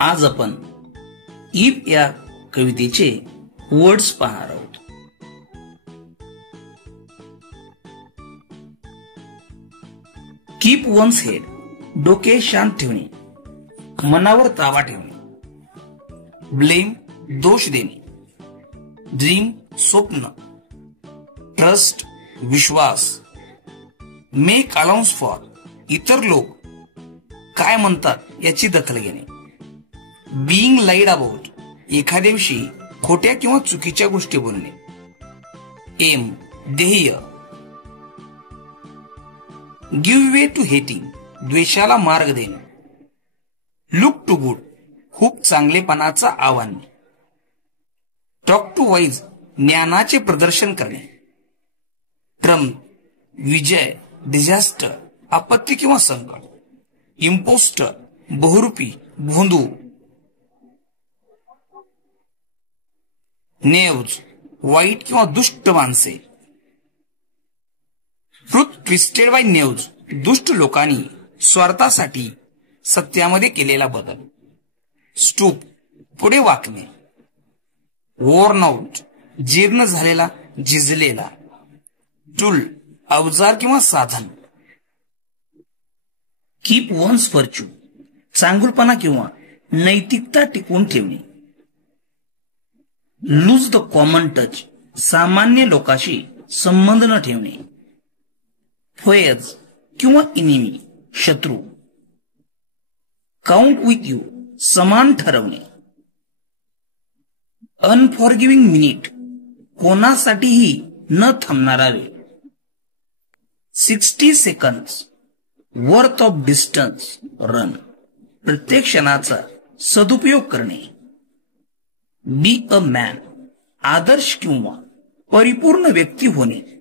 आज आपण ईप या कवितेचे वर्ड्स पाहणार आहोत. कीप वन्स हेड, डोके शांत ठेवणे, मनावर ताबा ठेवणे. ब्लेम, दोष देणे. ड्रीम, स्वप्न. ट्रस्ट, विश्वास. मेक अलाउन्स फॉर, इतर लोक काय म्हणतात याची दखल घेणे. बीइंग लाईड अबाउट, एखाद्याविषयी खोट्या किंवा चुकीच्या गोष्टी बोलणे. एम, ध्येय. गिव्ह वे टू हेटिंग, द्वेषाला मार्ग देणे. लुक टू गुड, खूप चांगलेपणाचा आव्हान. टॉक टू वाईज, ज्ञानाचे प्रदर्शन करणे. ट्रम्प, विजय, डिझास्टर, आपत्ती किंवा संकट. इम्पोस्टर, बहुरूपी, भोंदू. नेव्ज, वाईट किंवा दुष्ट माणसे. ट्रुथ ट्विस्टेड बाय नेव्ज, दुष्ट लोकांनी स्वार्थासाठी सत्यामध्ये केलेला बदल. स्टूप, पुढे वाकणे. वोर्न आउट, जीर्ण झालेला, झिजलेला. टूल, अवजार किंवा साधन. कीप वन्स व्हर्च्यू, चांगुलपणा किंवा नैतिकता टिकवून ठेवणे. लूज द कॉमन टच, सामान्य लोकांशी संबंध न ठेवणे. फोएज किंवा इनिमी, शत्रू. काउंट विथ यू, समान ठरवणे. अनफॉरगिव्हिंग मिनिट, कोणासाठीही न थांबणारा वेळ. 60 seconds, worth of distance run, प्रत्येक क्षणाचा सदुपयोग करणे. बी अ मॅन, आदर्श किंवा परिपूर्ण व्यक्ती होणे.